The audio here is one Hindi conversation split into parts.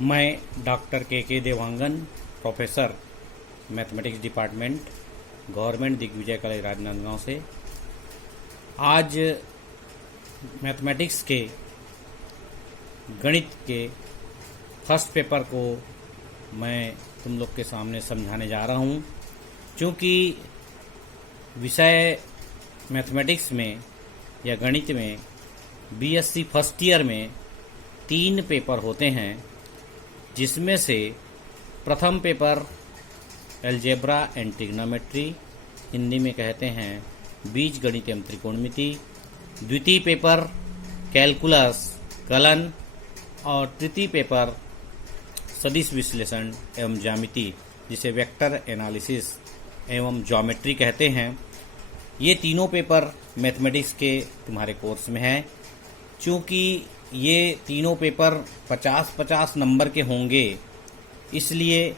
मैं doctor K Dewangan, professor mathematics department, government Digvijay college Rajnandgaon से आज मैथमेटिक्स के गणित के फर्स्ट पेपर को मैं तुम लोग के सामने समझाने जा रहा हूँ। क्योंकि विषय मैथमेटिक्स में या गणित में बीएससी फर्स्ट ईयर में 3 पेपर होते हैं, जिसमें से प्रथम paper algebra and trigonometry, Hindi में कहते हैं बीजगणित एवं त्रिकोणमिति। द्वितीय पेपर कैलकुलस कलन और तृतीय पेपर सदिश विश्लेषण एवं ज्यामिति, जिसे वेक्टर एनालिसिस एवं ज्योमेट्री कहते हैं। ये तीनों पेपर मैथमेटिक्स के तुम्हारे कोर्स में हैं। चूँकि ये तीनों पेपर 50-50 नंबर के होंगे, इसलिए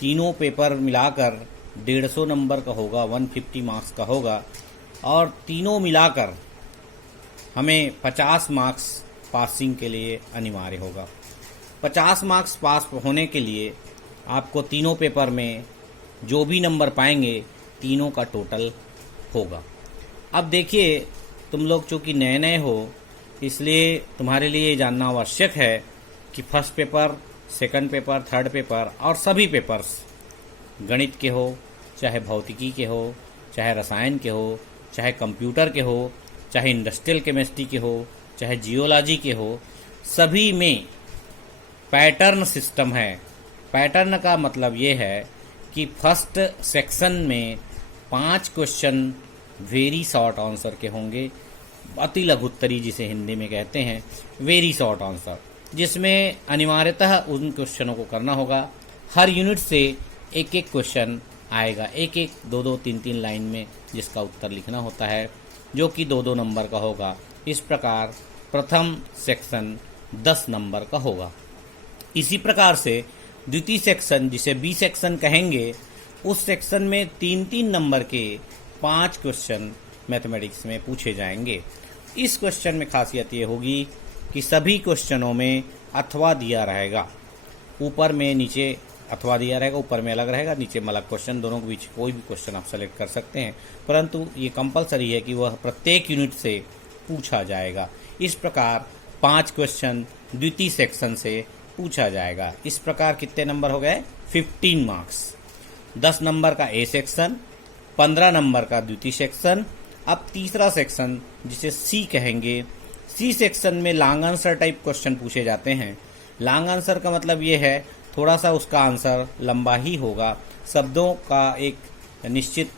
तीनों पेपर मिलाकर 150 नंबर का होगा, 150 मार्क्स का होगा। और तीनों मिलाकर हमें 50 मार्क्स पासिंग के लिए अनिवार्य होगा। 50 मार्क्स पास होने के लिए आपको तीनों पेपर में जो भी नंबर पाएंगे, तीनों का टोटल होगा। अब देखिए, तुम लोग चूँकि नए नए हो, इसलिए तुम्हारे लिए ये जानना आवश्यक है कि first paper, second paper, third paper और सभी पेपर्स गणित के हो, चाहे भौतिकी के हो, चाहे रसायन के हो, चाहे कंप्यूटर के हो, चाहे इंडस्ट्रियल केमिस्ट्री के हो, चाहे जियोलॉजी के हो, सभी में पैटर्न सिस्टम है। पैटर्न का मतलब ये है कि फर्स्ट सेक्शन में 5 क्वेश्चन वेरी शॉर्ट आंसर के होंगे, अति लघुत्तरी जिसे हिंदी में कहते हैं, वेरी शॉर्ट आंसर, जिसमें अनिवार्यतः उन क्वेश्चनों को करना होगा। हर यूनिट से एक एक क्वेश्चन आएगा, एक एक 2-2, 3-3 लाइन में, जिसका उत्तर लिखना होता है, जो कि 2-2 नंबर का होगा। इस प्रकार प्रथम सेक्शन 10 नंबर का होगा। इसी प्रकार से द्वितीय सेक्शन, जिसे बी सेक्शन कहेंगे, उस सेक्शन में 3-3 नंबर के 5 क्वेश्चन मैथमेटिक्स में पूछे जाएंगे। इस क्वेश्चन में खासियत ये होगी कि सभी क्वेश्चनों में अथवा दिया रहेगा। ऊपर में नीचे अथवा दिया रहेगा, ऊपर में अलग रहेगा, नीचे में अलग क्वेश्चन, दोनों के बीच कोई भी क्वेश्चन आप सेलेक्ट कर सकते हैं, परंतु ये कंपलसरी है कि वह प्रत्येक यूनिट से पूछा जाएगा। इस प्रकार 5 क्वेश्चन द्वितीय सेक्शन से पूछा जाएगा। इस प्रकार कितने नंबर हो गए? 15 मार्क्स। 10 नंबर का ए सेक्शन, 15 नंबर का द्वितीय सेक्शन। अब तीसरा सेक्शन, जिसे सी कहेंगे, सी सेक्शन में लॉन्ग आंसर टाइप क्वेश्चन पूछे जाते हैं। लॉन्ग आंसर का मतलब ये है थोड़ा सा उसका आंसर लंबा ही होगा। शब्दों का एक निश्चित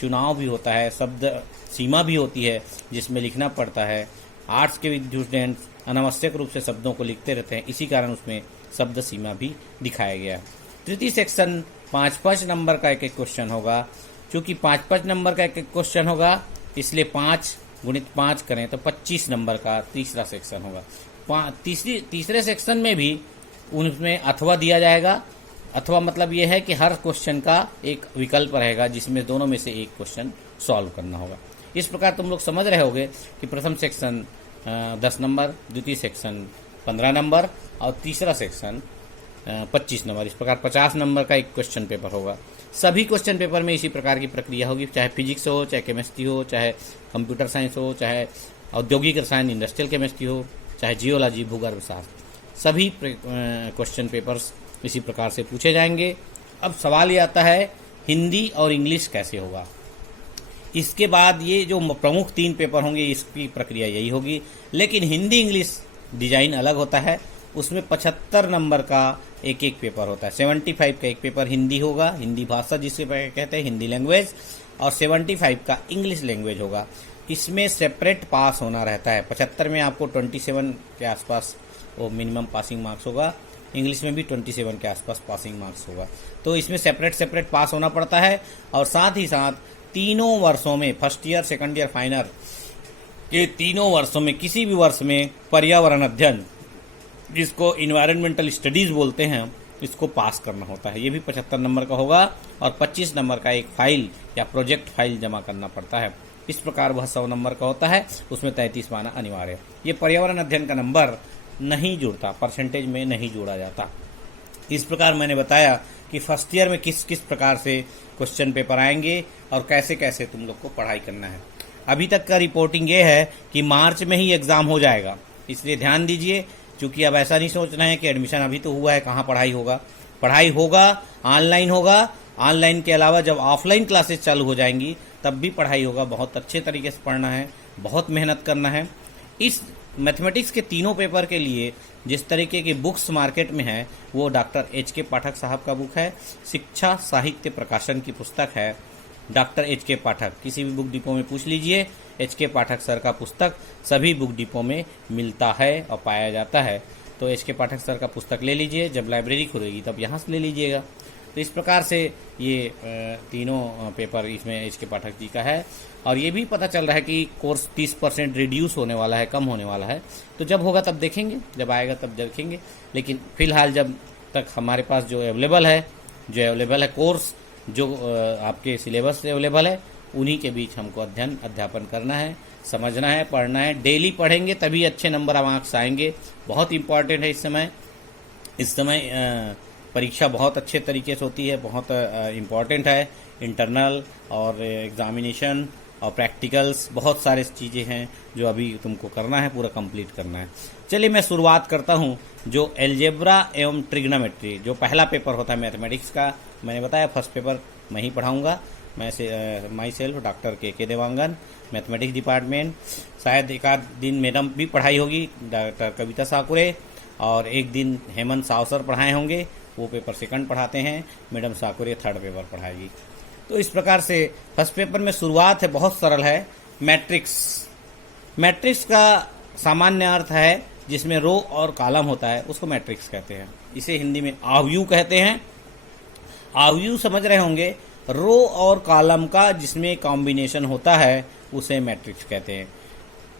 चुनाव भी होता है, शब्द सीमा भी होती है जिसमें लिखना पड़ता है। आर्ट्स के स्टूडेंट्स अनावश्यक रूप से शब्दों को लिखते रहते हैं, इसी कारण उसमें शब्द सीमा भी दिखाया गया है। तृतीय सेक्शन 5-5 नंबर का एक एक क्वेश्चन होगा। क्योंकि 5-5 नंबर का एक एक क्वेश्चन होगा, इसलिए 5 गुणित 5 करें तो 25 नंबर का तीसरा सेक्शन होगा। तीसरे सेक्शन में भी उनमें अथवा दिया जाएगा। अथवा मतलब यह है कि हर क्वेश्चन का एक विकल्प रहेगा, जिसमें दोनों में से एक क्वेश्चन सॉल्व करना होगा। इस प्रकार तुम लोग समझ रहे होगे कि प्रथम सेक्शन 10 नंबर, द्वितीय सेक्शन 15 नंबर और तीसरा सेक्शन 25 नंबर। इस प्रकार 50 नंबर का एक क्वेश्चन पेपर होगा। सभी क्वेश्चन पेपर में इसी प्रकार की प्रक्रिया होगी, चाहे फिजिक्स हो, चाहे केमिस्ट्री हो, चाहे कंप्यूटर साइंस हो, चाहे औद्योगिक रसायन इंडस्ट्रियल केमिस्ट्री हो, चाहे जियोलॉजी भूगर्भ शास्त्र, सभी क्वेश्चन पेपर्स इसी प्रकार से पूछे जाएंगे। अब सवाल ये आता है, हिंदी और इंग्लिश कैसे होगा? इसके बाद ये जो प्रमुख 3 पेपर होंगे, इसकी प्रक्रिया यही होगी। लेकिन हिंदी इंग्लिश डिजाइन अलग होता है। उसमें 75 नंबर का एक एक पेपर होता है। 75 का एक पेपर हिंदी होगा, हिंदी भाषा जिसे कहते हैं, हिंदी लैंग्वेज, और 75 का इंग्लिश लैंग्वेज होगा। इसमें सेपरेट पास होना रहता है। 75 में आपको 27 के आसपास वो मिनिमम पासिंग मार्क्स होगा, इंग्लिश में भी 27 के आसपास पासिंग मार्क्स होगा। तो इसमें सेपरेट पास होना पड़ता है। और साथ ही साथ तीनों वर्षों में, first year, second year, final के तीनों वर्षों में, किसी भी वर्ष में पर्यावरण अध्ययन, जिसको इन्वायरमेंटल स्टडीज बोलते हैं, इसको पास करना होता है। ये भी 75 नंबर का होगा और 25 नंबर का एक फाइल या प्रोजेक्ट फाइल जमा करना पड़ता है। इस प्रकार वह 100 नंबर का होता है, उसमें 33 पाना अनिवार्य है। ये पर्यावरण अध्ययन का नंबर नहीं जुड़ता, परसेंटेज में नहीं जोड़ा जाता। इस प्रकार मैंने बताया कि फर्स्ट ईयर में किस किस प्रकार से क्वेश्चन पेपर आएंगे और कैसे कैसे तुम लोग को पढ़ाई करना है। अभी तक का रिपोर्टिंग ये है कि मार्च में ही एग्ज़ाम हो जाएगा, इसलिए ध्यान दीजिए। क्योंकि अब ऐसा नहीं सोचना है कि एडमिशन अभी तो हुआ है, कहाँ पढ़ाई होगा। पढ़ाई होगा, ऑनलाइन होगा। ऑनलाइन के अलावा जब ऑफलाइन क्लासेस चालू हो जाएंगी तब भी पढ़ाई होगा। बहुत अच्छे तरीके से पढ़ना है, बहुत मेहनत करना है। इस मैथमेटिक्स के तीनों पेपर के लिए जिस तरीके की बुक्स मार्केट में है वो डॉक्टर HK पाठक साहब का बुक है। शिक्षा साहित्य प्रकाशन की पुस्तक है डॉक्टर HK पाठक। किसी भी बुक डिपो में पूछ लीजिए, HK पाठक सर का पुस्तक सभी बुक डिपो में मिलता है और पाया जाता है। तो HK पाठक सर का पुस्तक ले लीजिए, जब लाइब्रेरी खुलेगी तब यहाँ से ले लीजिएगा। तो इस प्रकार से ये तीनों पेपर इसमें HK पाठक जी का है। और ये भी पता चल रहा है कि कोर्स 30% रिड्यूस होने वाला है, कम होने वाला है। तो जब होगा तब देखेंगे, जब आएगा तब देखेंगे। लेकिन फिलहाल जब तक हमारे पास जो अवेलेबल है कोर्स, जो आपके सिलेबस से अवेलेबल है, उन्हीं के बीच हमको अध्यापन करना है, समझना है, पढ़ना है। डेली पढ़ेंगे तभी अच्छे नंबर ऑफ मार्क्स आएंगे। बहुत इंपॉर्टेंट है इस समय परीक्षा बहुत अच्छे तरीके से होती है, बहुत इम्पॉर्टेंट है। इंटरनल और एग्जामिनेशन और प्रैक्टिकल्स, बहुत सारे चीज़ें हैं जो अभी तुमको करना है, पूरा कंप्लीट करना है। चलिए मैं शुरुआत करता हूँ। जो एल्जेब्रा एवं ट्रिग्नोमेट्री जो पहला पेपर होता है मैथमेटिक्स का, मैंने बताया फर्स्ट पेपर मैं ही पढ़ाऊँगा। मैं my self doctor K Dewangan, mathematics department. शायद एक आध दिन मैडम भी पढ़ाई होगी, डॉक्टर कविता साकुरे, और एक दिन हेमंत साव सर पढ़ाए होंगे, वो पेपर सेकंड पढ़ाते हैं। मैडम साकुरे थर्ड पेपर पढ़ाएगी। तो इस प्रकार से फर्स्ट पेपर में शुरुआत है, बहुत सरल है। मैट्रिक्स का सामान्य अर्थ है जिसमें रो और कॉलम होता है, उसको मैट्रिक्स कहते हैं। इसे हिंदी में आव्यूह कहते हैं। आव्यूह समझ रहे होंगे, रो और कॉलम का जिसमें कॉम्बिनेशन होता है उसे मैट्रिक्स कहते हैं।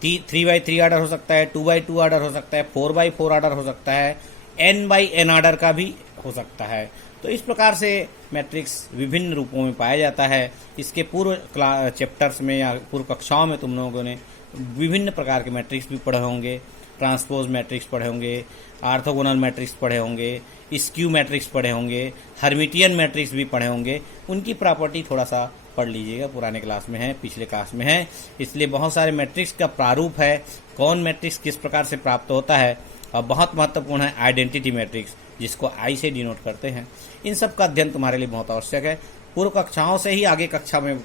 3x3 ऑर्डर हो सकता है, 2x2 ऑर्डर हो सकता है, 4x4 ऑर्डर हो सकता है, n/n ऑर्डर का भी हो सकता है। तो इस प्रकार से मैट्रिक्स विभिन्न रूपों में पाया जाता है। इसके पूर्व चैप्टर्स में या पूर्व कक्षाओं में तुम लोगों ने विभिन्न प्रकार के मैट्रिक्स भी पढ़े होंगे। ट्रांसपोज मैट्रिक्स पढ़े होंगे, ऑर्थोगोनल मैट्रिक्स पढ़े होंगे, स्क्यू मैट्रिक्स पढ़े होंगे, हर्मिटियन मैट्रिक्स भी पढ़े होंगे। उनकी प्रॉपर्टी थोड़ा सा पढ़ लीजिएगा, पुराने क्लास में है, पिछले क्लास में है। इसलिए बहुत सारे मैट्रिक्स का प्रारूप है, कौन मैट्रिक्स किस प्रकार से प्राप्त होता है। और बहुत महत्वपूर्ण है आइडेंटिटी मैट्रिक्स, जिसको आई से डिनोट करते हैं। इन सब का अध्ययन तुम्हारे लिए बहुत आवश्यक है। पूर्व कक्षाओं से ही आगे कक्षा में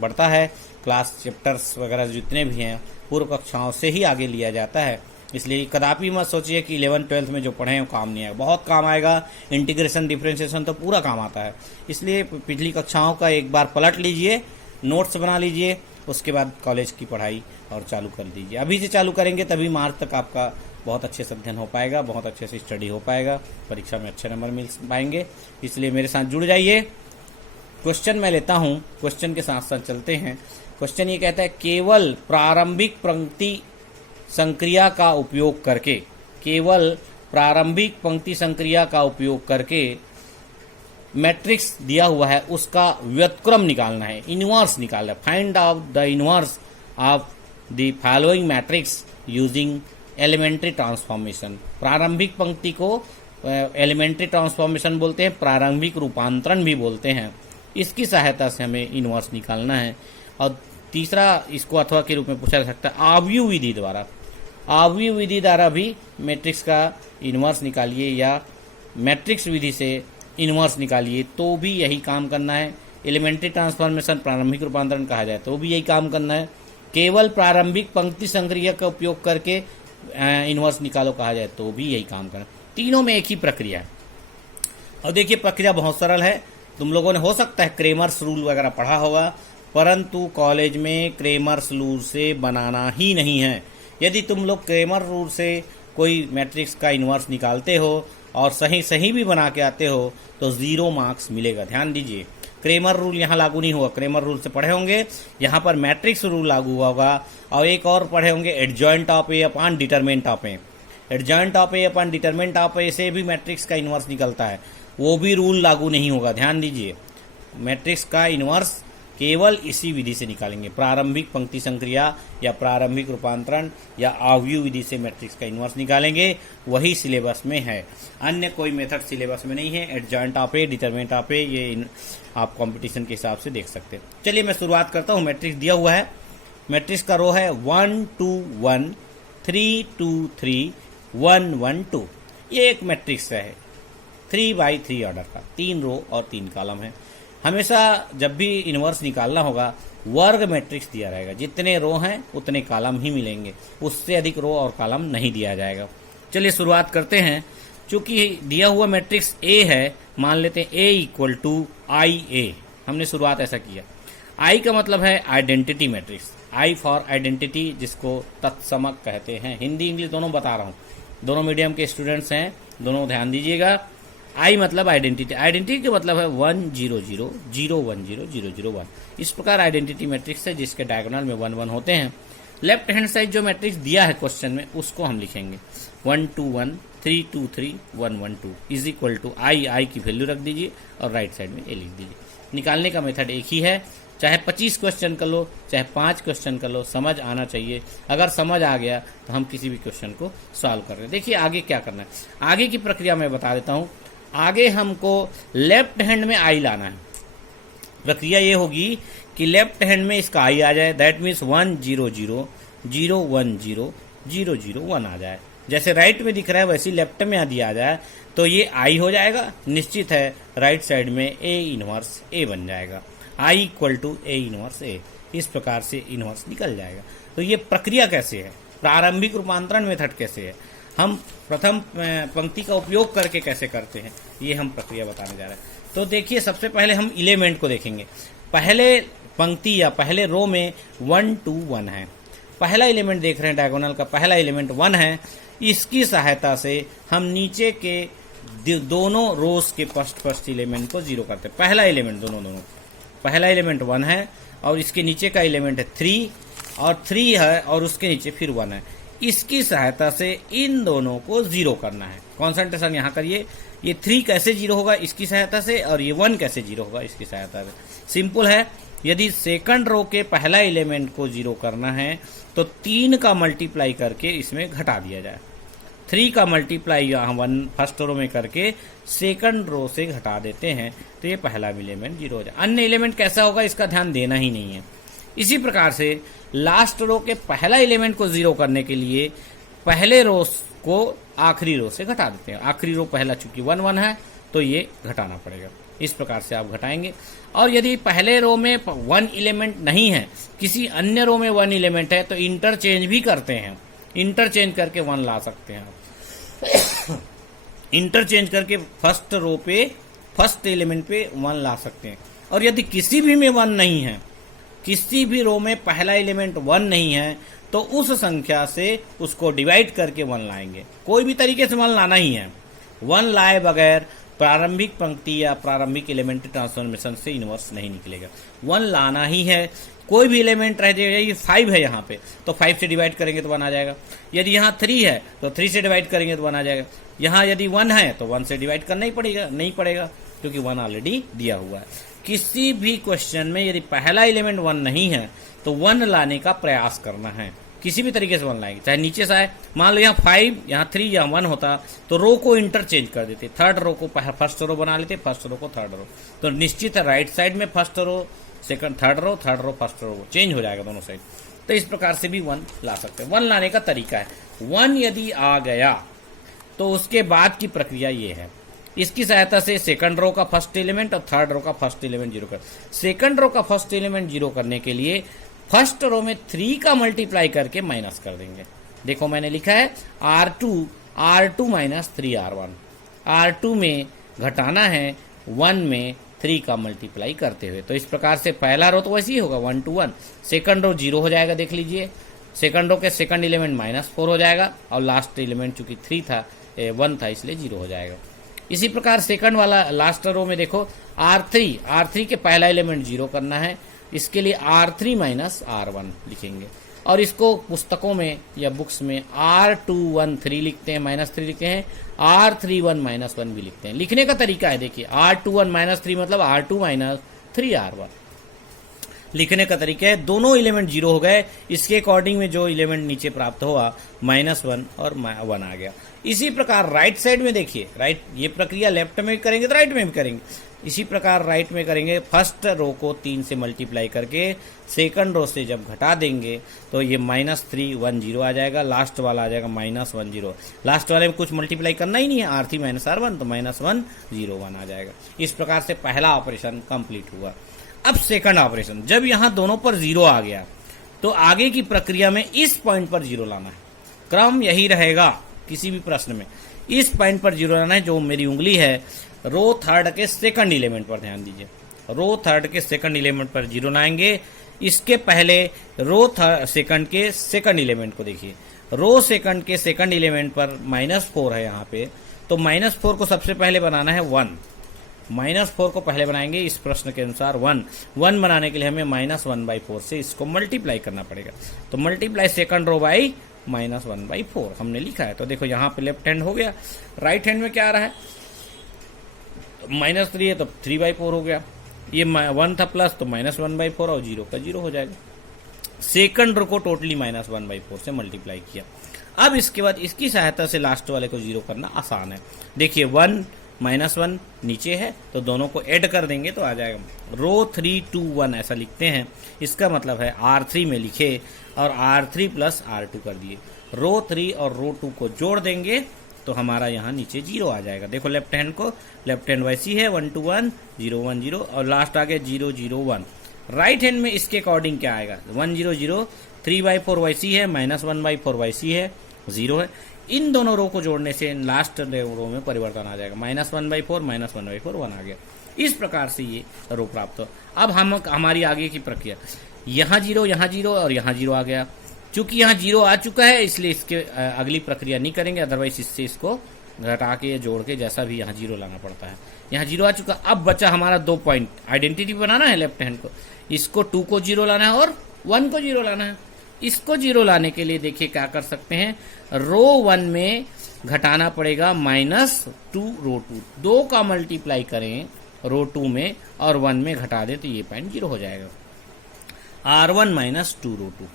बढ़ता है। क्लास चैप्टर्स वगैरह जितने भी हैं पूर्व कक्षाओं से ही आगे लिया जाता है। इसलिए कदापि मत सोचिए कि 11th-12th में जो पढ़े हैं वो काम नहीं आएगा, बहुत काम आएगा। इंटीग्रेशन डिफरेंशिएशन तो पूरा काम आता है। इसलिए पिछली कक्षाओं का एक बार पलट लीजिए, नोट्स बना लीजिए, उसके बाद कॉलेज की पढ़ाई और चालू कर दीजिए। अभी से चालू करेंगे तभी मार्च तक आपका बहुत अच्छे से अध्ययन हो पाएगा, बहुत अच्छे से स्टडी हो पाएगा, परीक्षा में अच्छे नंबर मिल पाएंगे। इसलिए मेरे साथ जुड़ जाइए। क्वेश्चन मैं लेता हूँ, क्वेश्चन के साथ साथ चलते हैं। क्वेश्चन ये कहता है, केवल प्रारंभिक पंक्ति संक्रिया का उपयोग करके, केवल प्रारंभिक पंक्ति संक्रिया का उपयोग करके मैट्रिक्स दिया हुआ है उसका व्युत्क्रम निकालना है, इनवर्स निकालना है। Find out the inverse of the following matrix using elementary transformation. प्रारंभिक पंक्ति को एलिमेंट्री ट्रांसफॉर्मेशन बोलते हैं, प्रारंभिक रूपांतरण भी बोलते हैं। इसकी सहायता से हमें इनवर्स निकालना है। और तीसरा इसको अथवा के रूप में पूछा जा सकता है, आव्यूह विधि द्वारा। आव्यूह विधि द्वारा भी मैट्रिक्स का इनवर्स निकालिए या मैट्रिक्स विधि से इनवर्स निकालिए, तो भी यही काम करना है। एलिमेंट्री ट्रांसफॉर्मेशन प्रारंभिक रूपांतरण कहा जाए तो भी यही काम करना है। केवल प्रारंभिक पंक्ति संक्रिया का उपयोग करके इनवर्स निकालो कहा जाए तो भी यही काम करना। तीनों में एक ही प्रक्रिया है। और देखिए प्रक्रिया बहुत सरल है। तुम लोगों ने हो सकता है क्रेमर्स रूल वगैरह पढ़ा होगा, परंतु कॉलेज में क्रेमर्स रूल से बनाना ही नहीं है। यदि तुम लोग क्रेमर रूल से कोई मैट्रिक्स का इनवर्स निकालते हो और सही भी बना के आते हो तो 0 मार्क्स मिलेगा। ध्यान दीजिए, क्रेमर रूल यहाँ लागू नहीं हुआ। क्रेमर रूल से पढ़े होंगे, यहाँ पर मैट्रिक्स रूल लागू होगा। और एक और पढ़े होंगे, adjoint of A upon determinant of A. Adjoint of A upon determinant of A से भी मैट्रिक्स का इनवर्स निकलता है, वो भी रूल लागू नहीं होगा। ध्यान दीजिए, मैट्रिक्स का इनवर्स केवल इसी विधि से निकालेंगे, प्रारंभिक पंक्ति संक्रिया या प्रारंभिक रूपांतरण या आव्यूह विधि से मैट्रिक्स का इन्वर्स निकालेंगे, वही सिलेबस में है। अन्य कोई मेथड सिलेबस में नहीं है। Adjoint of A, determinant of A, ये आप कंपटीशन के हिसाब से देख सकते हैं। चलिए मैं शुरुआत करता हूँ। मैट्रिक्स दिया हुआ है, मैट्रिक्स का रो है 1 2 1 3 2 3 1 1 2। ये एक मैट्रिक्स है 3x3 ऑर्डर का, 3 रो और 3 कॉलम है। हमेशा जब भी इन्वर्स निकालना होगा वर्ग मैट्रिक्स दिया रहेगा, जितने रो हैं उतने कॉलम ही मिलेंगे, उससे अधिक रो और कॉलम नहीं दिया जाएगा। चलिए शुरुआत करते हैं। चूंकि दिया हुआ मैट्रिक्स ए है, मान लेते हैं ए इक्वल टू आई ए। हमने शुरुआत ऐसा किया। आई का मतलब है identity matrix, I for identity, जिसको तत्समक कहते हैं। हिंदी इंग्लिश दोनों बता रहा हूँ, दोनों मीडियम के स्टूडेंट्स हैं, दोनों ध्यान दीजिएगा। आई मतलब आइडेंटिटी, आइडेंटिटी का मतलब है 1 0 0 0 1 0 0 0 1। इस प्रकार आइडेंटिटी मैट्रिक्स है जिसके डायगोनल में 1 1 होते हैं। लेफ्ट हैंड साइड जो मैट्रिक्स दिया है क्वेश्चन में, उसको हम लिखेंगे 1 2 1 3 2 3 1 1 2 इज इक्वल टू आई की वैल्यू रख दीजिए और राइट साइड में ए लिख दीजिए। निकालने का मेथड एक ही है, चाहे 25 क्वेश्चन कर लो, चाहे 5 क्वेश्चन कर लो, समझ आना चाहिए। अगर समझ आ गया तो हम किसी भी क्वेश्चन को सॉल्व कर रहे हैं। देखिए आगे क्या करना है, आगे की प्रक्रिया मैं बता देता हूँ। आगे हमको लेफ्ट हैंड में आई लाना है। प्रक्रिया ये होगी कि लेफ्ट हैंड में इसका आई आ जाए, दैट मीन्स 1 0 0 0 1 0 0 0 1 आ जाए। जैसे राइट में दिख रहा है वैसे लेफ्ट में यदि आ जाए तो ये आई हो जाएगा। निश्चित है राइट साइड में ए इनवर्स ए बन जाएगा, I equal to A inverse ए। इस प्रकार से इनवर्स निकल जाएगा। तो ये प्रक्रिया कैसे है, प्रारंभिक रूपांतरण मेथड कैसे है, हम प्रथम पंक्ति का उपयोग करके कैसे करते हैं, ये हम प्रक्रिया बताने जा रहे हैं। तो देखिए सबसे पहले हम एलिमेंट को देखेंगे। पहले पंक्ति या पहले रो में 1 2 1 है। पहला एलिमेंट देख रहे हैं, डायगोनल का पहला एलिमेंट 1 है। इसकी सहायता से हम नीचे के दोनों रोज के फर्स्ट एलिमेंट को जीरो करते हैं। पहला एलिमेंट दोनों पहला एलिमेंट 1 है और इसके नीचे का एलिमेंट है 3 और 3 है और उसके नीचे फिर 1 है। इसकी सहायता से इन दोनों को जीरो करना है। कॉन्सेंट्रेशन यहाँ करिए, ये 3 कैसे जीरो होगा इसकी सहायता से, और ये 1 कैसे जीरो होगा इसकी सहायता से। सिंपल है, यदि सेकंड रो के पहला एलिमेंट को जीरो करना है तो 3 का मल्टीप्लाई करके इसमें घटा दिया जाए। 3 का मल्टीप्लाई यहाँ 1 फर्स्ट रो में करके सेकंड रो से घटा देते हैं तो ये पहला एलिमेंट जीरो हो जाए। अन्य एलिमेंट कैसा होगा इसका ध्यान देना ही नहीं है। इसी प्रकार से लास्ट रो के पहला एलिमेंट को जीरो करने के लिए पहले रो को आखिरी रो से घटा देते हैं। आखिरी रो पहला चूंकि 1 1 है तो ये घटाना पड़ेगा। इस प्रकार से आप घटाएंगे। और यदि पहले रो में 1 एलिमेंट नहीं है, किसी अन्य रो में 1 एलिमेंट है, तो इंटरचेंज भी करते हैं। इंटरचेंज करके 1 ला सकते हैं आप। इंटरचेंज करके फर्स्ट रो पे फर्स्ट एलिमेंट पे 1 ला सकते हैं। और यदि किसी भी में 1 नहीं है, किसी भी रो में पहला एलिमेंट 1 नहीं है, तो उस संख्या से उसको डिवाइड करके 1 लाएंगे। कोई भी तरीके से 1 लाना ही है। 1 लाए बगैर प्रारंभिक पंक्ति या प्रारंभिक एलिमेंट्री ट्रांसफॉर्मेशन से इनवर्स नहीं निकलेगा। 1 लाना ही है। कोई भी एलिमेंट रह जाएगा, ये 5 है यहाँ पे तो 5 से डिवाइड करेंगे तो 1 आ जाएगा। यदि यहाँ 3 है तो 3 से डिवाइड करेंगे तो 1 आ जाएगा। यहाँ यदि 1 है तो 1 से डिवाइड करना ही पड़ेगा, नहीं पड़ेगा क्योंकि 1 ऑलरेडी दिया हुआ है। किसी भी क्वेश्चन में यदि पहला एलिमेंट 1 नहीं है तो 1 लाने का प्रयास करना है। किसी भी तरीके से 1 लाएंगे, चाहे नीचे से आए। मान लो यहाँ 5, यहाँ 3 या 1 होता तो रो को इंटरचेंज कर देते। थर्ड रो को फर्स्ट रो बना लेते, फर्स्ट रो को थर्ड रो। तो निश्चित है राइट साइड में first row second third row first row change हो जाएगा दोनों साइड। तो इस प्रकार से भी 1 ला सकते हैं। 1 लाने का तरीका है। 1 यदि आ गया तो उसके बाद की प्रक्रिया ये है। इसकी सहायता से सेकंड रो का फर्स्ट एलिमेंट और थर्ड रो का फर्स्ट एलिमेंट जीरो कर। सेकंड रो का फर्स्ट एलिमेंट जीरो करने के लिए फर्स्ट रो में 3 का मल्टीप्लाई करके माइनस कर देंगे। देखो मैंने लिखा है R2 माइनस 3R1। R2 में घटाना है, 1 में 3 का मल्टीप्लाई करते हुए। तो इस प्रकार से पहला रो तो वैसे ही होगा 1 2 1। सेकंड रो जीरो हो जाएगा, देख लीजिए। सेकंड रो के सेकंड एलिमेंट -4 हो जाएगा और लास्ट एलिमेंट चूंकि 1 था इसलिए जीरो हो जाएगा। इसी प्रकार सेकंड वाला लास्ट रो में देखो R3 के पहला एलिमेंट जीरो करना है। इसके लिए R3 माइनस R1 लिखेंगे और इसको पुस्तकों में या बुक्स में R213 लिखते हैं, -3 लिखते हैं। R31 -1 भी लिखते हैं। लिखने का तरीका है, देखिए R21 -3 मतलब R2 माइनस 3R1। लिखने का तरीका है, दोनों एलिमेंट 0 हो गए, इसके अकॉर्डिंग में जो एलिमेंट नीचे प्राप्त हुआ -1 और 1 आ गया। इसी प्रकार राइट साइड में देखिए, राइट, ये प्रक्रिया लेफ्ट में भी करेंगे तो राइट में भी करेंगे। इसी प्रकार राइट में करेंगे, फर्स्ट रो को 3 से मल्टीप्लाई करके सेकंड रो से जब घटा देंगे तो ये -310 आ जाएगा, लास्ट वाला आ जाएगा -10। लास्ट वाले में कुछ मल्टीप्लाई करना ही नहीं है, R3 - R1 तो -101 आ जाएगा। इस प्रकार से पहला ऑपरेशन कंप्लीट हुआ। अब सेकंड ऑपरेशन, जब यहां दोनों पर 0 आ गया तो आगे की प्रक्रिया में इस पॉइंट पर 0 लाना है। क्रम यही रहेगा किसी भी प्रश्न में, इस पॉइंट पर 0 लाना है। जो मेरी उंगली है रो थर्ड के सेकंड एलिमेंट पर ध्यान दीजिए, रो थर्ड के सेकंड एलिमेंट पर 0 लाएंगे। इसके पहले रो सेकंड के सेकंड एलिमेंट को देखिए, रो सेकंड के सेकंड एलिमेंट पर -4 है यहाँ पे, तो -4 को सबसे पहले बनाना है 1। -4 को पहले बनाएंगे इस प्रश्न के अनुसार 1 बनाने के लिए हमें -1/4 से इसको मल्टीप्लाई करना पड़ेगा। तो मल्टीप्लाई सेकंड रो बाई -1/4 हमने लिखा है। तो देखो यहाँ पे लेफ्ट हैंड हो गया, राइट हैंड में क्या आ रहा है, -3 है तो 3/4 हो गया, ये 1 था प्लस तो -1/4 और 0 का 0 हो जाएगा। सेकंड रो को टोटली -1/4 से मल्टीप्लाई किया। अब इसके बाद इसकी सहायता से लास्ट वाले को 0 करना आसान है। देखिए 1 -1 नीचे है तो दोनों को ऐड कर देंगे तो आ जाएगा। रो 3 2 1 ऐसा लिखते हैं, इसका मतलब है R3 में लिखे और R3 + R2 कर दिए। रो 3 और रो 2 को जोड़ देंगे तो हमारा यहाँ नीचे 0 आ जाएगा। देखो लेफ्ट हैंड वैसी है 1 2 1 0 1 0 और लास्ट आ गया 0 0 1। राइट हैंड में इसके अकॉर्डिंग क्या आएगा, 1 0 0, 3/4 वैसी है, -1/4 वैसी है, 0 है। इन दोनों रो को जोड़ने से लास्ट रो में परिवर्तन आ जाएगा, -1/4 -1/4 1 आ गया। इस प्रकार से ये रो प्राप्त हो। अब हमारी आगे की प्रक्रिया, यहाँ 0 और यहाँ 0 आ गया। चूंकि यहाँ 0 आ चुका है इसलिए इसके अगली प्रक्रिया नहीं करेंगे, अदरवाइज इससे इसको घटा के जोड़ के जैसा भी यहाँ 0 लाना पड़ता है। यहाँ 0 आ चुका, अब बचा हमारा 2 पॉइंट, आइडेंटिटी बनाना है लेफ्ट हैंड को, इसको 2 को 0 लाना है और 1 को 0 लाना है। इसको 0 लाने के लिए देखिए क्या कर सकते हैं, रो 1 में घटाना पड़ेगा -2 रो 2, 2 का मल्टीप्लाई करें रो 2 में और 1 में घटा दें तो ये पॉइंट 0 हो जाएगा। R1 - 2 रो 2,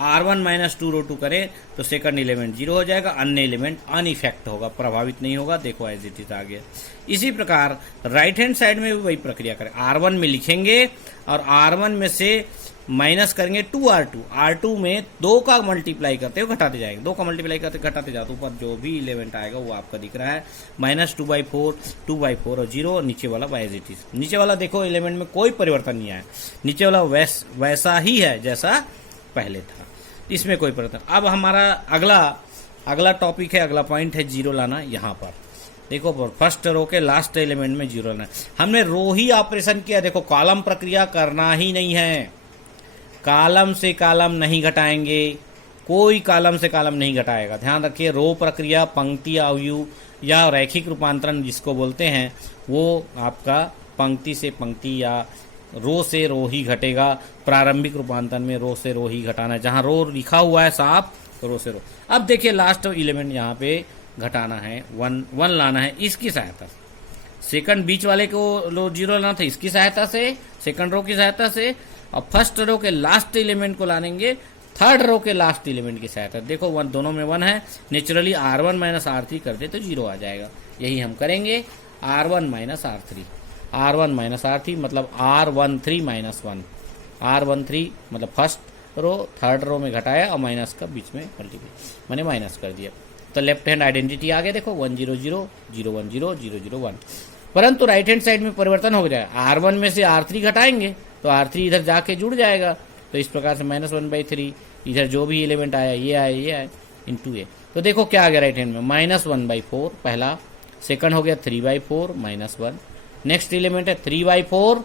R1 - 2 रो 2 करें तो सेकंड एलिमेंट 0 हो जाएगा, अन्य एलिमेंट अनइफेक्ट होगा, प्रभावित नहीं होगा। देखो एज इट इज आ गया। इसी प्रकार राइट हैंड साइड में भी वही प्रक्रिया करें, R1 में लिखेंगे और R1 में से माइनस करेंगे 2R2, R2 में 2 का मल्टीप्लाई करते हुए घटाते जाएंगे, 2 का मल्टीप्लाई करते घटाते जाते ऊपर जो भी एलिमेंट आएगा वो आपका दिख रहा है, -2/4 2/4 और 0, और नीचे वाला एज इट इज। नीचे वाला देखो एलिमेंट में कोई परिवर्तन नहीं आया, नीचे वाला वैसा ही है जैसा पहले था, इसमें कोई परिवर्तन। अब हमारा अगला टॉपिक है, अगला पॉइंट है 0 लाना। यहाँ पर देखो फर्स्ट रो के लास्ट एलिमेंट में 0 लाना, हमने रो ही ऑपरेशन किया। देखो कॉलम प्रक्रिया करना ही नहीं है, कॉलम से कॉलम नहीं घटाएंगे, कोई कॉलम से कॉलम नहीं घटाएगा। ध्यान रखिए, रो प्रक्रिया, पंक्ति अवयव या रैखिक रूपांतरण जिसको बोलते हैं, वो आपका पंक्ति से पंक्ति या रो से रो ही घटेगा। प्रारंभिक रूपांतरण में रो से रो ही घटाना है, जहां रो लिखा हुआ है साफ रो से रो। अब देखिए लास्ट एलिमेंट यहाँ पे घटाना है, 1 लाना है इसकी सहायता से। सेकंड बीच वाले को 0 लाना था इसकी सहायता से, सेकंड रो की सहायता से, और फर्स्ट रो के लास्ट एलिमेंट को लानेंगे थर्ड रो के लास्ट एलिमेंट की सहायता। देखो 1 दोनों में 1 है, नेचुरली R1 - R3 कर दे तो 0 आ जाएगा। यही हम करेंगे, R1 - R3, R1 - R3 मतलब R13 - 1, R13 मतलब फर्स्ट रो थर्ड रो में घटाया और माइनस का बीच में मल्टीप्लाई मैंने माइनस कर दिया। तो लेफ्ट हैंड आइडेंटिटी आ गया, देखो 1 0 0 0 1 0 0 0 1। परंतु राइट हैंड साइड में परिवर्तन हो जाएगा, R1 में से R3 घटाएंगे तो R3 इधर जाके जुड़ जाएगा। तो इस प्रकार से -1/3 इधर जो भी एलिमेंट आया ये आए इंटू ए। तो देखो क्या आ गया राइट हैंड में, -1/4 पहला, सेकंड हो गया 3/4 -1, नेक्स्ट एलिमेंट है 3/4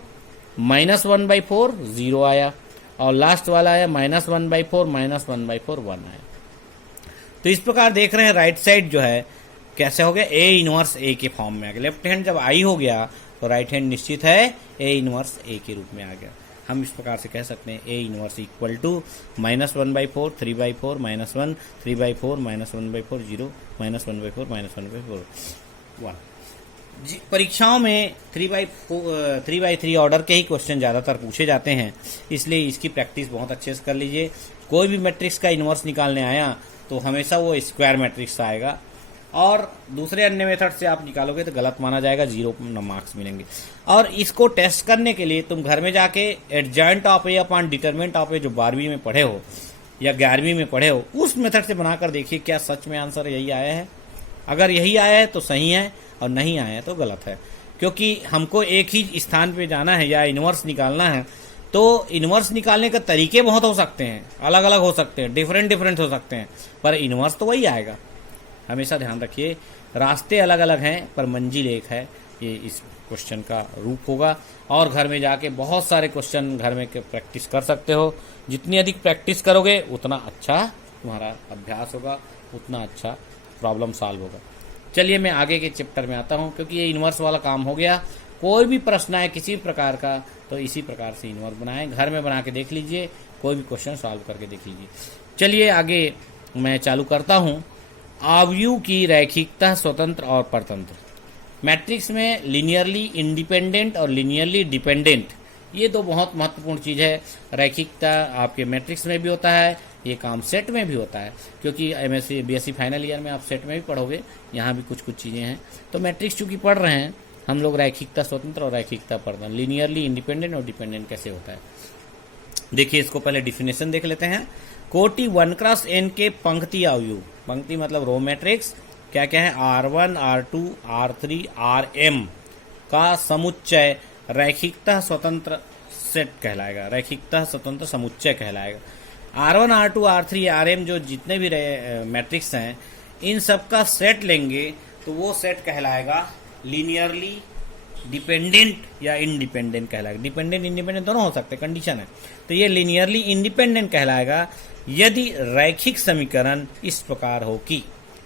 -1/4 0 आया, और लास्ट वाला आया -1/4 -1/4 1 आया। तो इस प्रकार देख रहे हैं राइट साइड जो है कैसे हो गया, A इनवर्स A के फॉर्म में आ गया। लेफ्ट हैंड जब आई हो गया तो राइट हैंड निश्चित है A इनवर्स A के रूप में आ गया। हम इस प्रकार से कह सकते हैं A इनवर्स इक्वल टू -1/4 3/4 -1 3/4 -1/4 0 -1/4 -1/4 1। परीक्षाओं में 3x3 ऑर्डर के ही क्वेश्चन ज़्यादातर पूछे जाते हैं, इसलिए इसकी प्रैक्टिस बहुत अच्छे से कर लीजिए। कोई भी मैट्रिक्स का इन्वर्स निकालने आया तो हमेशा वो स्क्वायर मैट्रिक्स आएगा, और दूसरे अन्य मेथड से आप निकालोगे तो गलत माना जाएगा, 0 मार्क्स मिलेंगे। और इसको टेस्ट करने के लिए तुम घर में जाके adjoint of A upon determinant of A जो 12वीं में पढ़े हो या 11वीं में पढ़े हो, उस मेथड से बनाकर देखिए क्या सच में आंसर यही आया है। अगर यही आया है तो सही है, और नहीं आया है तो गलत है। क्योंकि हमको एक ही स्थान पे जाना है या इन्वर्स निकालना है, तो इन्वर्स निकालने के तरीके बहुत हो सकते हैं, अलग अलग हो सकते हैं, डिफरेंट हो सकते हैं, पर इन्वर्स तो वही आएगा। हमेशा ध्यान रखिए, रास्ते अलग अलग हैं पर मंजिल एक है, ये इस क्वेश्चन का रूप होगा। और घर में जाके बहुत सारे क्वेश्चन घर में प्रैक्टिस कर सकते हो। जितनी अधिक प्रैक्टिस करोगे उतना अच्छा तुम्हारा अभ्यास होगा, उतना अच्छा प्रॉब्लम सॉल्व होगा। चलिए मैं आगे के चैप्टर में आता हूँ, क्योंकि ये इन्वर्स वाला काम हो गया। कोई भी प्रश्न है किसी प्रकार का तो इसी प्रकार से इन्वर्स बनाएं, घर में बना के देख लीजिए, कोई भी क्वेश्चन सॉल्व करके देख लीजिए। चलिए आगे मैं चालू करता हूँ। अवयव की रैखिकता स्वतंत्र और परतंत्र। मैट्रिक्स में लीनियरली इंडिपेंडेंट और लीनियरली डिपेंडेंट, ये दो बहुत महत्वपूर्ण चीज़ है। रैखिकता आपके मैट्रिक्स में भी होता है, ये काम सेट में भी होता है, क्योंकि एमएससी बीएससी फाइनल ईयर में आप सेट में भी पढ़ोगे, यहाँ भी कुछ चीज़ें हैं। तो मैट्रिक्स चूंकि पढ़ रहे हैं हम लोग, रैखिकता स्वतंत्र और रैखिकता परतंत्र, लीनियरली इंडिपेंडेंट और डिपेंडेंट कैसे होता है देखिए। इसको पहले डिफिनेशन देख लेते हैं। कोटि 1x n के पंक्ति अवयव, पंक्ति मतलब रो मैट्रिक्स, क्या क्या है, R1 R2 R3 Rm का समुच्चय रैखिकता स्वतंत्र सेट कहलाएगा, रैखिकता स्वतंत्र समुच्चय कहलाएगा। R1 R2 R3 Rm जो जितने भी मैट्रिक्स हैं, इन सब का सेट लेंगे तो वो सेट कहलाएगा लीनियरली डिपेंडेंट या इंडिपेंडेंट कहलाएगा। डिपेंडेंट इंडिपेंडेंट दोनों हो सकते हैं, कंडीशन है। तो ये लीनियरली इंडिपेंडेंट कहलाएगा यदि रैखिक समीकरण इस प्रकार हो कि,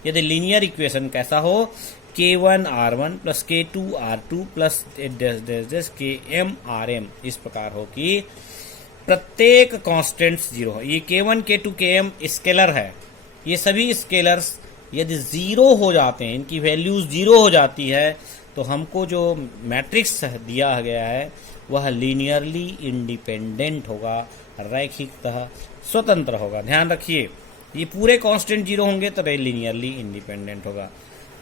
यदि लीनियर इक्वेशन कैसा हो, K1 R1 plus K2 R2 plus Km Rm इस प्रकार हो कि प्रत्येक कांस्टेंट 0 है। ये K1 K2 Km स्केलर है, ये सभी स्केलर्स यदि 0 हो जाते हैं, इनकी वैल्यूज 0 हो जाती है, तो हमको जो मैट्रिक्स दिया गया है वह लीनियरली इंडिपेंडेंट होगा, रैखिकतः स्वतंत्र होगा। ध्यान रखिए, ये पूरे कांस्टेंट 0 होंगे तो लीनियरली इंडिपेंडेंट होगा।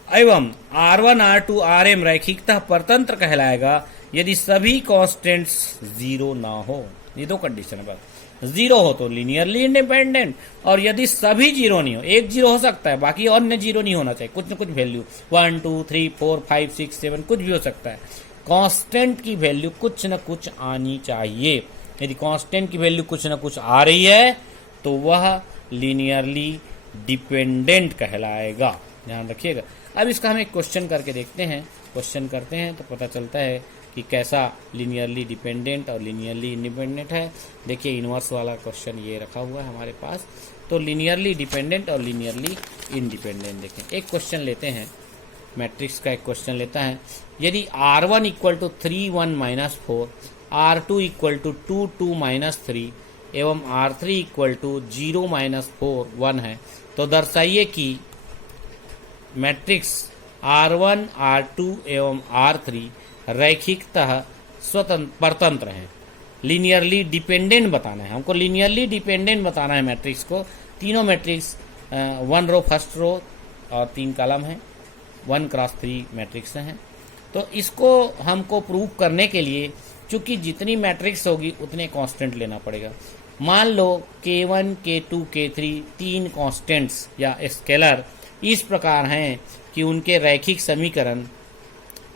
एवं R1 R2 Rm रैखिकतः परतंत्र कहलाएगा यदि सभी कांस्टेंट्स 0 ना हो। ये दो कंडीशन है, बस 0 हो तो लीनियरली इंडिपेंडेंट, और यदि सभी 0 नहीं हो, एक 0 हो सकता है, बाकी अन्य 0 नहीं होना चाहिए, कुछ न कुछ वैल्यू 1 2 3 4 5 6 7 कुछ भी हो सकता है। कांस्टेंट की वैल्यू कुछ न कुछ आनी चाहिए। यदि कांस्टेंट की वैल्यू कुछ न कुछ आ रही है तो वह लीनियरली डिपेंडेंट कहलाएगा। ध्यान रखिएगा। अब इसका हम एक क्वेश्चन करके देखते हैं, क्वेश्चन करते हैं तो पता चलता है कि कैसा लीनियरली डिपेंडेंट और लीनियरली इंडिपेंडेंट है। देखिए इन्वर्स वाला क्वेश्चन ये रखा हुआ है हमारे पास। तो लीनियरली डिपेंडेंट और लीनियरली इंडिपेंडेंट देखें। एक क्वेश्चन लेते हैं, मैट्रिक्स का एक क्वेश्चन लेता है। यदि R1 equal to 3 1 minus 4, R2 equal to 2 2 minus 3 एवं R3 इक्वल टू 0 माइनस 4 1 है, तो दर्शाइए कि मैट्रिक्स R1 R2 एवं R3 रैखिकतः स्वतंत्र परतंत्र है। लीनियरली डिपेंडेंट बताना है हमको, लीनियरली डिपेंडेंट बताना है मैट्रिक्स को। तीनों मैट्रिक्स 1 रो फर्स्ट रो और 3 कॉलम है, 1 क्रॉस 3 मैट्रिक्स हैं। तो इसको हमको प्रूव करने के लिए चूंकि जितनी मैट्रिक्स होगी उतने कांस्टेंट लेना पड़ेगा। मान लो K1 K2 K3 तीन कांस्टेंट्स या स्केलर इस प्रकार हैं कि उनके रैखिक समीकरण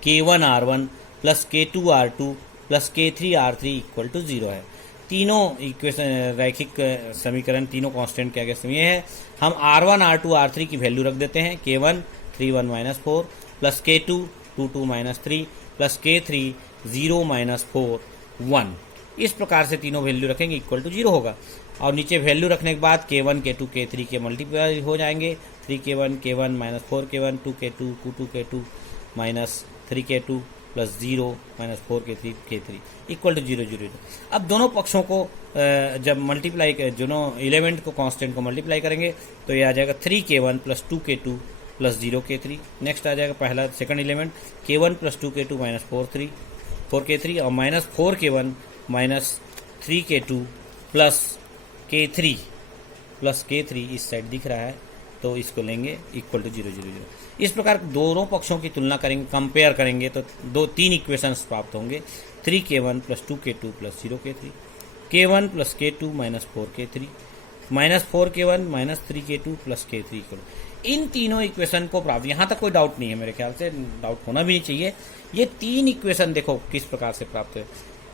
K1 R1 plus K2 R2 plus K3 R3 equal to 0 है। तीनों इक्वेशन रैखिक समीकरण, तीनों कांस्टेंट के आगे ये है। हम R1 R2 R3 की वैल्यू रख देते हैं। K1 3 1 minus 4 plus K2 2 2 minus 3 plus K3 0 minus 4 1। इस प्रकार से तीनों वैल्यू रखेंगे, इक्वल टू 0 होगा। और नीचे वैल्यू रखने के बाद K1 K2 K3 के मल्टीप्लाई हो जाएंगे। 3K1 K1 minus 4K1 2K2 2K2 minus 3K2 plus 0 minus 4K3 K3 equal to 0 0 0। अब दोनों पक्षों को जब मल्टीप्लाई, दोनों एलिमेंट को कांस्टेंट को मल्टीप्लाई करेंगे तो ये आ जाएगा 3K1 plus 2K2 plus 0k3। Next आ जाएगा पहला second element k1 plus 2k2 minus 4k3 और minus 4k1 minus 3k2 plus k3 इस साइड दिख रहा है तो इसको लेंगे इक्वल टू 0 0 0। इस प्रकार दोनों पक्षों की तुलना करेंगे, कंपेयर करेंगे तो तीन इक्वेशंस प्राप्त होंगे 3k1 plus 2k2 plus 0k3, k1 plus k2 minus 4k3 minus 4k1 minus 3k2 plus k3 equal. इन तीनों इक्वेशन को प्राप्त, यहाँ तक कोई डाउट नहीं है, मेरे ख्याल से डाउट होना भी नहीं चाहिए। ये तीन इक्वेशन देखो किस प्रकार से प्राप्त है।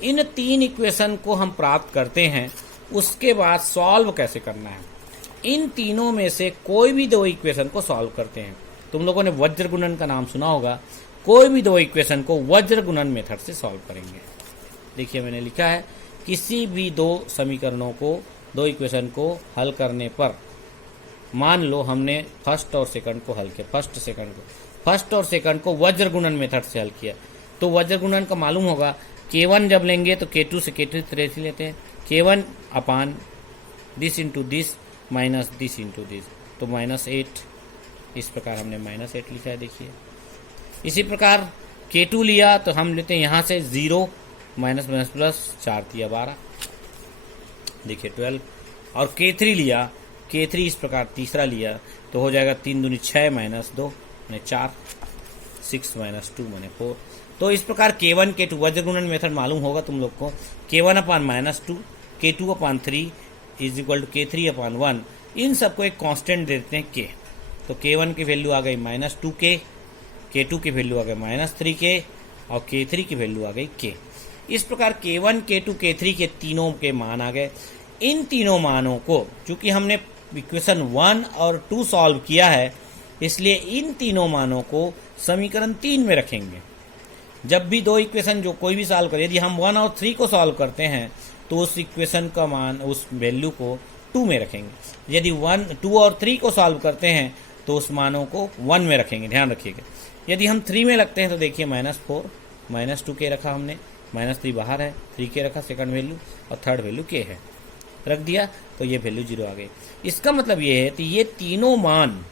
इन तीन इक्वेशन को हम प्राप्त करते हैं, उसके बाद सॉल्व कैसे करना है। इन तीनों में से कोई भी दो इक्वेशन को सॉल्व करते हैं। तुम लोगों ने वज्र गुणन का नाम सुना होगा। कोई भी दो इक्वेशन को वज्र गुणन मेथड से सॉल्व करेंगे। देखिए मैंने लिखा है किसी भी दो समीकरणों को, दो इक्वेशन को हल करने पर, मान लो हमने फर्स्ट और सेकंड को हल किया, फर्स्ट और सेकंड को वज्र गुणन मेथड से हल किया, तो वज्र गुणन का मालूम होगा k1 जब लेंगे तो k2 से k3 तरह लेते हैं, k1 upon this into this minus this into this, तो -8। इस प्रकार हमने -8 लिखा है। देखिए इसी प्रकार k2 लिया तो हम लेते हैं यहाँ से 0 माइनस माइनस प्लस 4 दिया 12, देखिए 12। और k3 लिया, k3 इस प्रकार तीसरा लिया तो हो जाएगा 3 दूनी 6 माइनस 2 माने 4, 6 माइनस 2 माने 4। तो इस प्रकार k1 k2 वज्र गुणन मेथड मालूम होगा तुम लोग को। k1 upon -2, k2 upon 3 is equal to k3 upon 1। इन सबको एक कांस्टेंट दे देते हैं k। तो k1 की वैल्यू आ गई -2k, k2 की वैल्यू आ गई -3k और k3 की वैल्यू आ गई k। इस प्रकार k1 k2 k3 के तीनों के मान आ गए। इन तीनों मानों को, चूंकि हमने इक्वेशन 1 और 2 सॉल्व किया है, इसलिए इन तीनों मानों को समीकरण 3 में रखेंगे। जब भी दो इक्वेशन जो कोई भी सॉल्व करें, यदि हम 1 और 3 को सॉल्व करते हैं तो उस इक्वेशन का मान, उस वैल्यू को 2 में रखेंगे। यदि 1, 2 और 3 को सॉल्व करते हैं तो उस मानों को 1 में रखेंगे, ध्यान रखिएगा। यदि हम 3 में रखते हैं तो देखिए -4 -2k रखा हमने, -3 बाहर है, 3k रखा सेकंड वैल्यू और थर्ड वैल्यू k है, रख दिया तो ये वैल्यू 0 आ गई। इसका मतलब ये है कि ये तीनों मान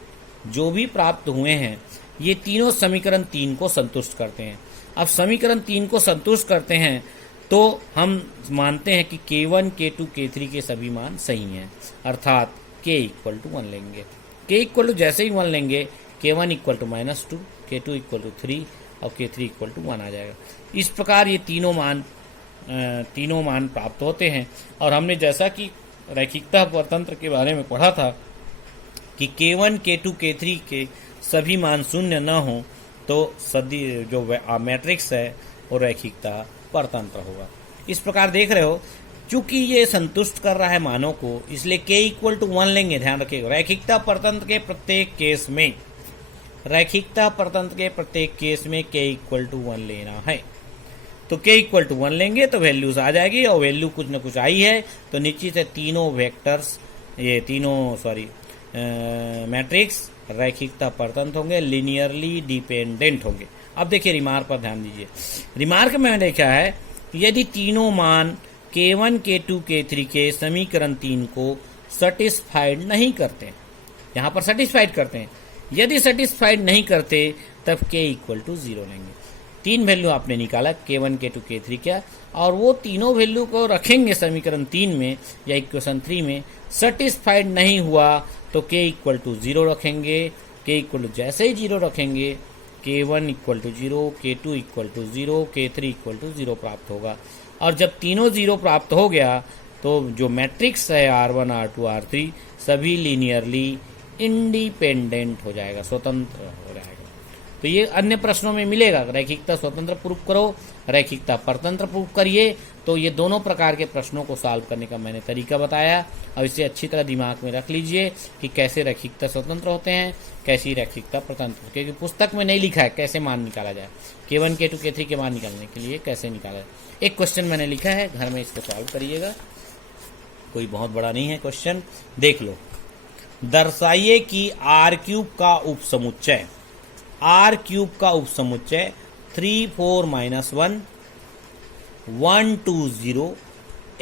जो भी प्राप्त हुए हैं, ये तीनों समीकरण 3 को संतुष्ट करते हैं। अब समीकरण 3 को संतुष्ट करते हैं तो हम मानते हैं कि k1 k2 k3 के सभी मान सही हैं, अर्थात k इक्वल टू 1 लेंगे। k इक्वल टू जैसे ही 1 लेंगे, k1 equal to -2, k2 equal to 3 और k3 इक्वल टू 1 आ जाएगा। इस प्रकार ये तीनों मान प्राप्त होते हैं। और हमने जैसा कि रैखिकता परतंत्र के बारे में पढ़ा था कि k1 k2 k3 के सभी मान शून्य न हो तो सदी जो मैट्रिक्स है वो रैखिकता परतंत्र होगा। इस प्रकार देख रहे हो, चूंकि ये संतुष्ट कर रहा है मानों को, इसलिए k इक्वल टू 1 लेंगे। ध्यान रखिएगा, रैखिकता परतंत्र के प्रत्येक केस में k इक्वल टू 1 लेना है। तो k इक्वल टू 1 लेंगे तो वैल्यूज आ जाएगी, और वैल्यू कुछ न कुछ आई है तो नीचे से तीनों वेक्टर्स, ये तीनों मैट्रिक्स रैखिकता परतंत्र होंगे, लीनियरली डिपेंडेंट होंगे। अब देखिए रिमार्क पर ध्यान दीजिए। रिमार्क में देखा है यदि तीनों मान k1 k2 k3 के समीकरण 3 को सेटिस्फाइड नहीं करते, यहाँ पर सेटिस्फाइड करते हैं, यदि सेटिस्फाइड नहीं करते तब k इक्वल टू 0 लेंगे। 3 वैल्यू आपने निकाला k1 k2 k3 क्या, और वो तीनों वैल्यू को रखेंगे समीकरण 3 में या इक्वेशन 3 में। सेटिस्फाइड नहीं हुआ तो k इक्वल टू 0 रखेंगे। k इक्वल टू जैसे ही 0 रखेंगे, k1 equal to 0, k2 equal to 0, k3 equal to 0 प्राप्त होगा। और जब तीनों 0 प्राप्त हो गया तो जो मैट्रिक्स है R1 R2 R3 सभी लीनियरली इंडिपेंडेंट हो जाएगा, स्वतंत्र हो जाएगा। तो ये अन्य प्रश्नों में मिलेगा, रैखिकता स्वतंत्र प्रूफ करो, रैखिकता परतंत्र प्रूफ करिए। तो ये दोनों प्रकार के प्रश्नों को सॉल्व करने का मैंने तरीका बताया। अब इसे अच्छी तरह दिमाग में रख लीजिए कि कैसे रैखिकता स्वतंत्र होते हैं, कैसी रैखिकता परतंत्र, क्योंकि पुस्तक में नहीं लिखा है कैसे मान निकाला जाए। k1 k2 k3 के मान निकालने के लिए कैसे निकाला जाए, एक क्वेश्चन मैंने लिखा है, घर में इसको सॉल्व करिएगा, कोई बहुत बड़ा नहीं है क्वेश्चन, देख लो। दर्शाइए कि r³ का उपसमुच्चय, r³ का उपसमुच्चय 3 4 -1 1 2 0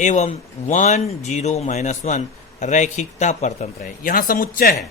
एवं 1 0 -1 रैखिकता परतंत्र है। यहाँ समुच्चय है,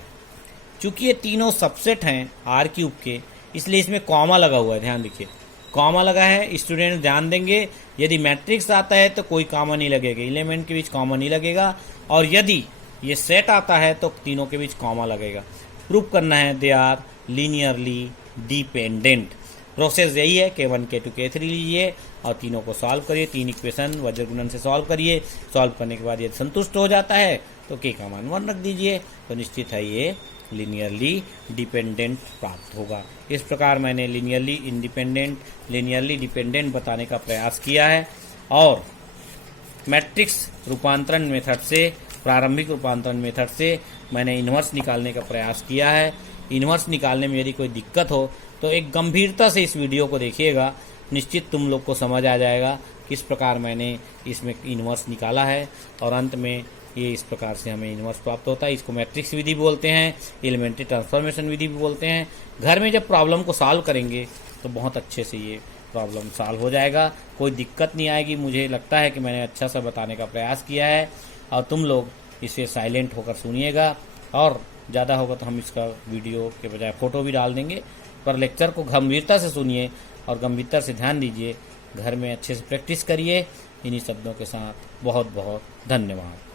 चूंकि ये तीनों सबसेट हैं आर क्यूब के, इसलिए इसमें कॉमा लगा हुआ है, ध्यान देखिए कॉमा लगा है। स्टूडेंट ध्यान देंगे, यदि मैट्रिक्स आता है तो कोई कॉमा नहीं लगेगा, एलिमेंट के बीच कॉमा नहीं लगेगा, और यदि ये सेट आता है तो तीनों के बीच कॉमा लगेगा। प्रूफ करना है they are linearly dependent. Process यही है, K1 K2 K3 लीजिए और तीनों को सॉल्व करिए, 3 इक्वेशन वज्र गुणन से सॉल्व करिए। सॉल्व करने के बाद यदि संतुष्ट हो जाता है तो K का मान 1 रख दीजिए, तो निश्चित है ये लीनियरली डिपेंडेंट प्राप्त होगा। इस प्रकार मैंने लीनियरली डिपेंडेंट बताने का प्रयास किया है, और मैट्रिक्स रूपांतरण मेथड से, प्रारंभिक रूपांतरण मेथड से मैंने इन्वर्स निकालने का प्रयास किया है। इन्वर्स निकालने में यदि कोई दिक्कत हो तो एक गंभीरता से इस वीडियो को देखिएगा, निश्चित तुम लोग को समझ आ जाएगा किस प्रकार मैंने इसमें इन्वर्स निकाला है, और अंत में ये इस प्रकार से हमें इन्वर्स प्राप्त होता है। इसको मैट्रिक्स विधि भी बोलते हैं, एलिमेंट्री ट्रांसफॉर्मेशन विधि भी बोलते हैं। घर में जब प्रॉब्लम को सॉल्व करेंगे तो बहुत अच्छे से ये प्रॉब्लम सॉल्व हो जाएगा, कोई दिक्कत नहीं आएगी। मुझे लगता है कि मैंने अच्छा सा बताने का प्रयास किया है, और तुम लोग इसे साइलेंट होकर सुनिएगा, और ज़्यादा होगा तो हम इसका वीडियो के बजाय फ़ोटो भी डाल देंगे। पर लेक्चर को गंभीरता से सुनिए और गंभीरता से ध्यान दीजिए, घर में अच्छे से प्रैक्टिस करिए। इन्हीं शब्दों के साथ बहुत बहुत धन्यवाद।